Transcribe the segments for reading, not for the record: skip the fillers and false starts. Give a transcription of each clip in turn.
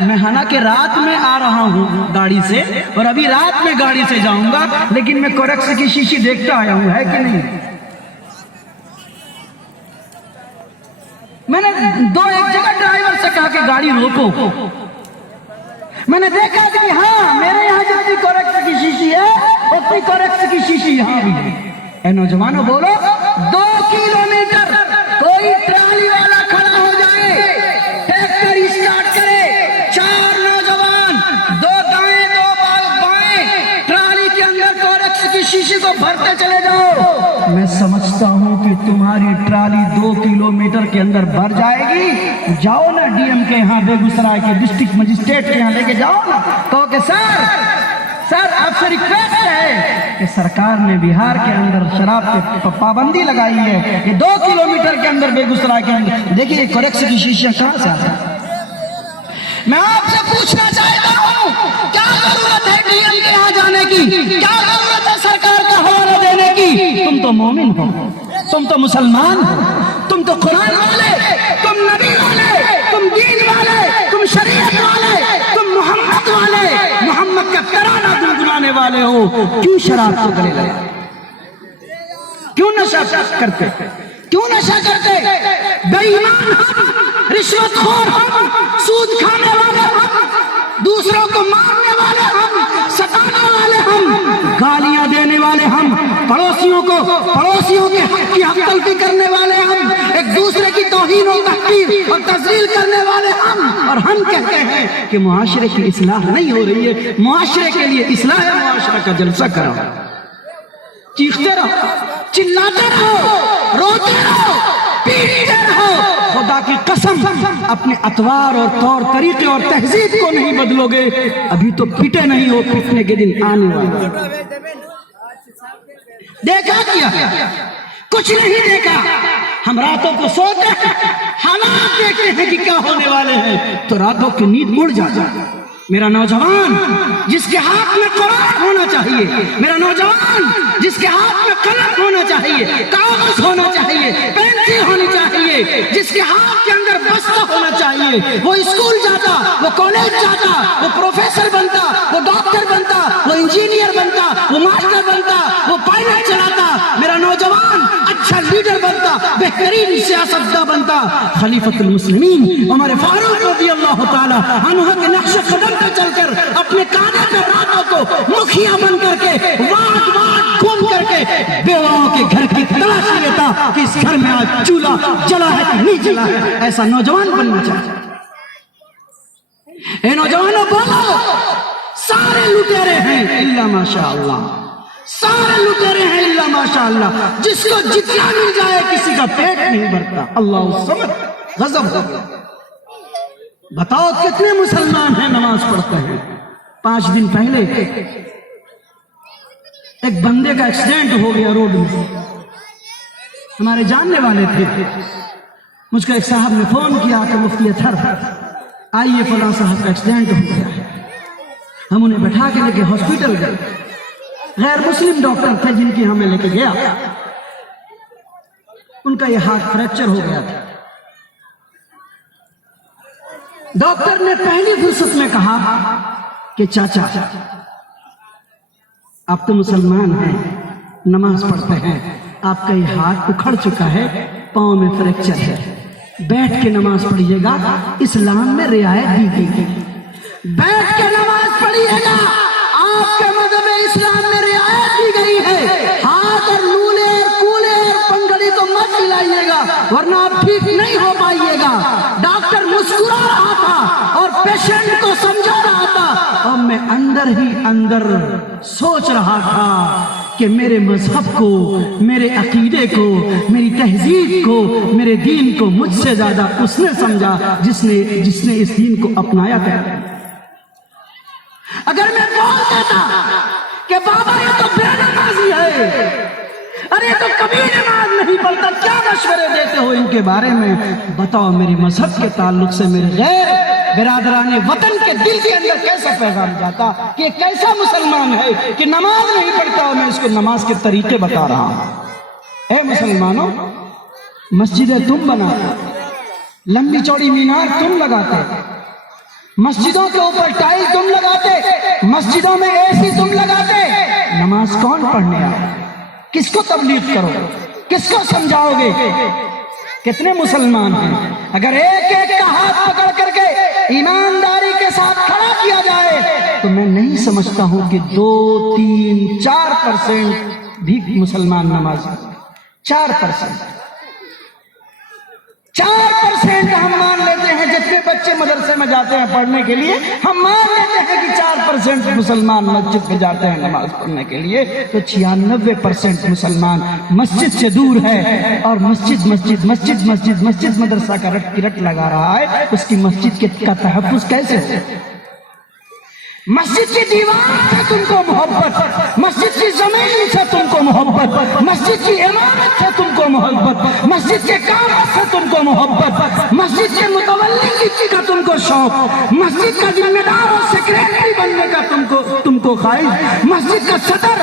میں حالانکہ رات میں آ رہا ہوں گاڑی سے اور ابھی رات میں گاڑی سے جاؤں گا، لیکن میں کوریکس کی شیشی دیکھتا آیا ہوں، ہے کہ نہیں؟ میں نے ایک جگہ ڈرائیور سے کہا کہ گاڑی روکو، میں نے دیکھا کہ ہاں میرے یہاں جتنی کوریکس کی شیشی ہے اتنی کوریکس کی شیشی یہاں بھی ہے۔ اے نوجوانوں بولو، 2 کلومیٹر کوئی ٹرالی والا کھڑا ہو جائے، ٹریکٹر اسٹارٹ کرے، 4 نوجوان 2 دائیں 2 بائیں ٹرالی کے اندر کوریکس کی شیشی کو بھرتے چلے جاؤ، میں سمجھتا ہوں کہ تمہاری ٹرالی 2 کلومیٹر کے اندر بھر جائے گی۔ جاؤ نا ڈی ایم کے یہاں، بیگوسرائے کے ڈسٹرکٹ مجسٹریٹ کے یہاں لے کے جاؤ نا، کہو کہ سر آپ سے ریکویسٹ ہے کہ سرکار نے بہار کے اندر شراب پہ پابندی لگائی ہے کہ 2 کلومیٹر کے اندر بیگوسرائے کے اندر، دیکھیے کوریکس کی شیشیاں کہاں سے آتی ہیں؟ میں آپ سے پوچھنا چاہتا ہوں، کیا ضرورت ہے ڈی ایم کے یہاں جانے کی؟ کیا ضرورت ہے سرکار کا حوالہ دینے کی؟ تم تو مومن ہو، تم تو مسلمان ہو، تم تو قرآن والے، تم نبی والے، تم دین والے، تم شریعت والے، تم محمد والے، محمد کا ترانہ گنگنانے والے ہو، کیوں شراب کو گلے لگا؟ کیوں نشہ کرتے؟ کیوں نشہ کرتے؟ بے ایمان ہم، رشوت خور ہم، سود کھانے والے ہم، دوسروں کو مارنے والے ہم، ستانے والے ہم، گالیاں دینے والے ہم، پڑوسیوں کے حق کی حق تلفی کرنے والے ہم، ایک دوسرے کی توہین و تحقیر اور تذلیل کرنے والے ہم، اور ہم کہتے ہیں کہ معاشرے کی اصلاح نہیں ہو رہی ہے، معاشرے کے لیے اصلاح معاشرہ کا جلسہ کرو، چیختے رہو، چلاتے رہو، روتے رہو، پیٹتے رہو، خدا کی قسم اپنے اطوار اور طور طریقے اور تہذیب کو نہیں بدلو گے، ابھی تو پیٹے نہیں ہو، پیٹنے کے دن آنے والے۔ دیکھا کیا؟ کچھ نہیں دیکھا، ہم راتوں کو سوتے ہیں، حالات دیکھتے ہیں کہ کیا ہونے والے ہیں، تو راتوں کی نیند اڑ جاتا ہے۔ میرا نوجوان جس کے ہاتھ میں قرآن ہونا چاہیے، میرا نوجوان جس کے ہاتھ میں قلم ہونا چاہیے، کاغذ ہونا چاہیے، پینسل ہونی چاہیے، جس کے ہاتھ کے اندر بستہ ہونا چاہیے، وہ اسکول جاتا، وہ کالج جاتا، وہ پروفیسر بنتا، وہ ڈاکٹر بنتا، وہ انجینئر بنتا، وہ ماسٹر بنتا، وہ پائلٹ چلاتا، میرا نوجوان اچھا لیڈر بنتا، بہترین سیاستداں بنتا، خلیفۃ المسلمین عمر فاروق رضی اللہ تعالی عنہ کے نقش قدم پہ چل کر اپنے کانے پہ راتوں کو مکھیا بن کر کے واٹ گھوم کر کے بیواؤں کے گھر کی تلاشی لیتا کہ اس گھر میں آج چولہا جلا ہے کہ نہیں جلا ہے، ایسا نوجوان بننا چاہتا۔ اے نوجوانوں بولو، سارے لٹیرے ہیں الا ماشاء اللہ، سارے لٹیرے ہیں الا ماشاء اللہ، جس کو جتنا مل جائے کسی کا پیٹ نہیں بھرتا۔ اللہ الصمد، غضب ہو گیا۔ بتاؤ کتنے مسلمان ہیں نماز پڑھتے ہیں؟ 5 دن پہلے ایک بندے کا ایکسیڈنٹ ہو گیا روڈ میں، ہمارے جاننے والے تھے، مجھ کو ایک صاحب نے فون کیا کہ مفتی اطہر آئیے فلاں صاحب کا ایکسیڈنٹ ہو گیا ہے۔ ہم انہیں بٹھا کے لے کے ہاسپٹل گئے، غیر مسلم ڈاکٹر تھے جن کی ہمیں لے کے گیا، ان کا یہ ہاتھ فریکچر ہو گیا تھا۔ ڈاکٹر نے پہلی فرصت میں کہا کہ چاچا آپ تو مسلمان ہیں، نماز پڑھتے ہیں، آپ کا یہ ہاتھ اکھڑ چکا ہے، پاؤں میں فریکچر ہے، بیٹھ کے نماز پڑھیے گا، اسلام میں رعایت دی گئی ہے، بیٹھ کے نماز پڑھیے گا، آپ کے مذہب اسلام میں رعایت دی گئی ہے، ہاتھ اور لولے اور کولے اور پنگڑی کو مت ملائیے گا ورنہ آپ ٹھیک نہیں ہو پائیے گا۔ ڈاکٹر مسکرا رہا تھا اور پیشنٹ کو سمجھا رہا تھا، اور میں اندر ہی اندر سوچ رہا تھا کہ میرے مذہب کو، میرے عقیدے کو، میری تہذیب کو، میرے دین کو مجھ سے زیادہ اس نے سمجھا جس نے اس دین کو اپنایا تھا۔ اگر میں بول دیتا کہ بابا یہ تو بے نمازی ہے، ارے تو کبھی نماز نہیں پڑھتا، کیا مشورے دیتے ہو ان کے بارے میں؟ بتاؤ میرے مذہب کے تعلق سے میرے غیر برادران وطن کے دل کے اندر کیسا پیغام جاتا کہ یہ کیسا مسلمان ہے کہ نماز نہیں پڑھتا، اور میں اس کو نماز کے طریقے بتا رہا ہوں۔ اے مسلمانوں، مسجدیں تم بناتے، لمبی چوڑی مینار تم لگاتے، مسجدوں کے اوپر ٹائل تم لگاتے, مسجدوں میں AC تم لگاتے, نماز کون پڑھنے آئے؟ کس کو تبلیغ کرو, کس کو سمجھاؤ گے؟ کتنے مسلمان ہیں؟ اگر ایک ایک کا ہاتھ پکڑ کر کے ایمانداری کے ساتھ کھڑا کیا جائے تو میں نہیں سمجھتا ہوں کہ 2, 3, 4% بھی مسلمان نمازی. 4% ہم مان لیتے ہیں. جتنے بچے مدرسے میں جاتے ہیں پڑھنے کے لیے, ہم مان لیتے ہیں کہ 4% مسلمان مسجد میں جاتے ہیں نماز پڑھنے کے لیے, تو 96% مسلمان مسجد سے دور ہے اور مسجد مدرسہ کا رٹ کی رٹ لگا رہا ہے. اس کی مسجد کا تحفظ کیسے ہو؟ مسجد کی دیوار سے تم کو محبت, مسجد کی زمین سے تم کو محبت, مسجد کی عمارت سے تم کو محبت, مسجد کے کام سے تم کو محبت, مسجد کے متولی کا تم کو شوق, مسجد کا ذمہ دار اور سیکریٹری بننے کا تم کو خواہش, مسجد کا صدر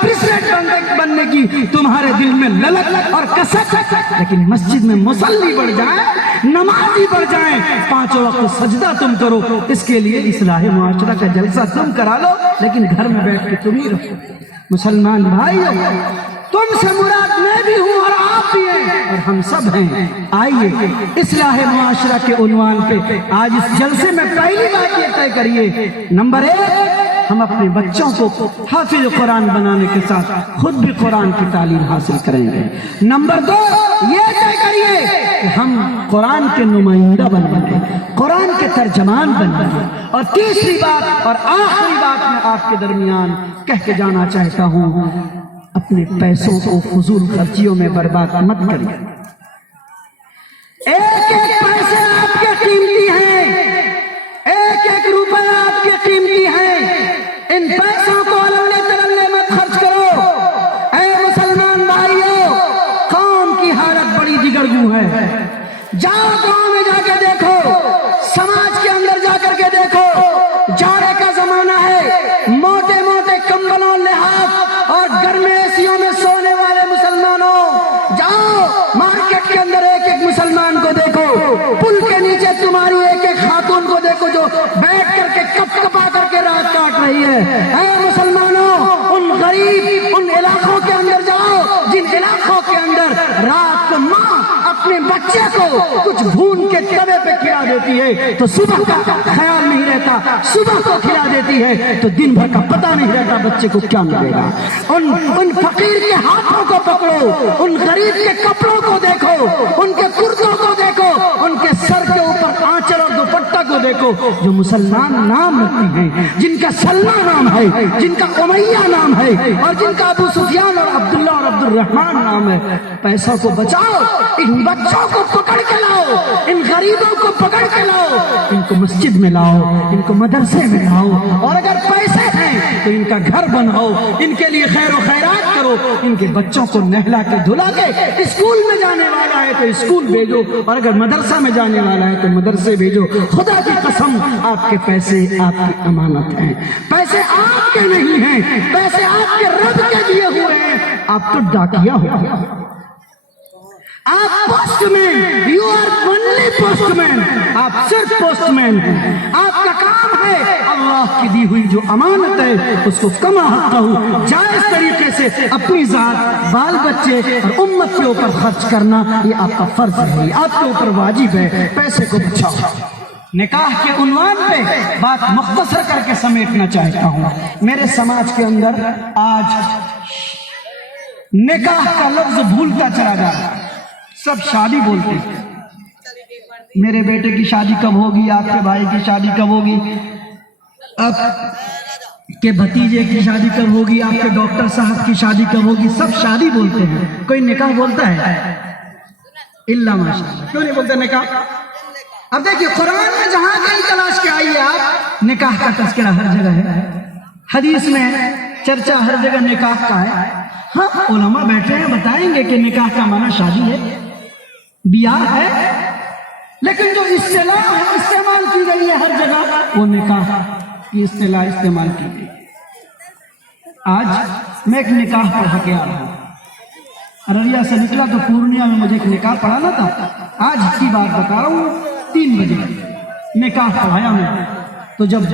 پریزیڈنٹ بننے کی تمہارے دل میں للک اور کسک. لیکن مسجد میں مصلی بڑھ جائیں, نمازی بڑھ جائیں, 5 وقت سجدہ تم کرو, اس کے لیے اصلاح معاشرہ کا جلسہ تم کرا لو, لیکن گھر میں بیٹھ کے تم ہی رہو. مسلمان بھائیو, تم سے مراد میں بھی ہوں اور آپ بھی ہیں اور ہم سب ہیں. آئیے اصلاح معاشرہ کے عنوان پہ آج اس جلسے میں پہلی بات یہ طے کریے. نمبر 1, ہم اپنے بچوں کو حافظ قرآن بنانے کے ساتھ خود بھی قرآن کی تعلیم حاصل کریں گے. نمبر 2, یہ طے کریے کہ ہم قرآن کے نمائندہ بنیں گے, قرآن کے ترجمان بنیں گے. اور تیسری بات اور آخری بات میں آپ کے درمیان کہہ کے جانا چاہتا ہوں, اپنے پیسوں کو فضول خرچیوں میں برباد مت کریے. ایک ایک پیسے آپ کے قیمتی ہیں, ایک ایک روپے آپ کے قیمتی ہیں. ان پیسوں کو اللہ تللے مت خرچ کرو. اے مسلمان بھائیو, قوم کی حالت بڑی جگرگو ہے. جاؤ گاؤں میں جا کے دیکھو, سماج کے اندر جا کر کے دیکھو, جاڑے کا زمانہ ہے, موٹے موٹے کمبلوں, لحاف اور گرم ایسیوں میں سونے والے مسلمانوں. جاؤ مارکیٹ کے اندر ایک ایک مسلمان کو دیکھو, پل کے نیچے تمہاری ایک ایک خاتون کو دیکھو جو بیٹھ کر کے کپ کپا کر کے رات کاٹ رہی ہے. اے مسلمانوں, ان غریب ان علاقوں کے اندر جاؤ جن علاقوں کے اندر رات کو ماں اپنے بچے کو کچھ بھون کے توے پہ کھلا دیتی ہے تو صبح کا خیال نہیں رہتا, صبح کو کھلا دیتی ہے تو دن بھر کا پتہ نہیں رہتا بچے کو کیا ملے گا. ان فقیر کے ہاتھوں کو پکڑو, ان غریب کے کپڑوں کو دیکھو, ان کے کرتوں کو دیکھو, ان کے سر کے اوپر آنچل اور دوپٹہ کو دیکھو, جو مسلمان نام رکھتی ہیں, جن کا سلمہ نام ہے, جن کا امیہ نام ہے اور جن کا ابو سفیان اور عبداللہ اور عبد الرحمن نام ہے. پیسوں کو بچاؤ, ان بچوں کو پکڑ کے لاؤ, ان غریبوں کو پکڑ کے لاؤ, ان کو مسجد میں لاؤ, ان کو مدرسے میں لاؤ, اور اگر پیسے ہیں تو ان کا گھر بناؤ, ان کے لیے خیر و خیرات کرو, ان کے بچوں کو نہلا کے دھلا کے اسکول میں جانے والا ہے تو اسکول بھیجو, اور اگر مدرسہ میں جانے والا ہے تو مدرسے بھیجو. خدا کی قسم آپ کے پیسے آپ کی امانت ہیں, پیسے آپ کے نہیں ہیں, پیسے آپ کے رب کے دیے ہوئے ہیں. آپ تو ڈاکیا ہو گیا, آپ postman, you are only postman, آپ صرف پوسٹ مین ہیں. آپ کا کام ہے اللہ کی دی ہوئی جو امانت ہے اس کو کما حقہ جائز طریقے سے اپنی ذات, بال بچے اور امت کے اوپر خرچ کرنا, یہ آپ کا فرض ہے, یہ آپ کے اوپر واجب ہے. پیسے کو بچاؤ. نکاح کے عنوان پہ بات مختصر کر کے سمیٹنا چاہتا ہوں. میرے سماج کے اندر آج نکاح کا لفظ بھولتا چلا جا رہا ہے, سب شادی بولتے ہیں. میرے بیٹے کی شادی کب ہوگی, آپ کے بھائی کی شادی کب ہوگی, آپ کے بھتیجے کی شادی کب ہوگی, آپ کے ڈاکٹر صاحب کی شادی کب ہوگی. سب شادی بولتے ہیں, کوئی نکاح بولتا ہے؟ اللہ ماشاءاللہ, کیوں نہیں بولتے نکاح؟ اب دیکھیے قرآن میں جہاں کہیں تلاش کے آئیے آپ, نکاح کا تذکرہ ہر جگہ ہے, حدیث میں چرچا ہر جگہ نکاح کا ہے. ہاں علماء بیٹھے ہیں بتائیں گے کہ نکاح کا معنی شادی ہے, بیاہ ہے, لیکن جو اصطلاح استعمال کی گئی ہے ہر جگہ وہ نکاح کی اصطلاح استعمال کی گئی. آج میں ایک نکاح پڑھا کے آ رہا ہوں, ارریا سے نکلا تو پورنیہ میں مجھے ایک نکاح پڑھانا تھا. آج کی بات بتا رہا ہوں, 3 بجے نکاح پڑھایا میں تو جب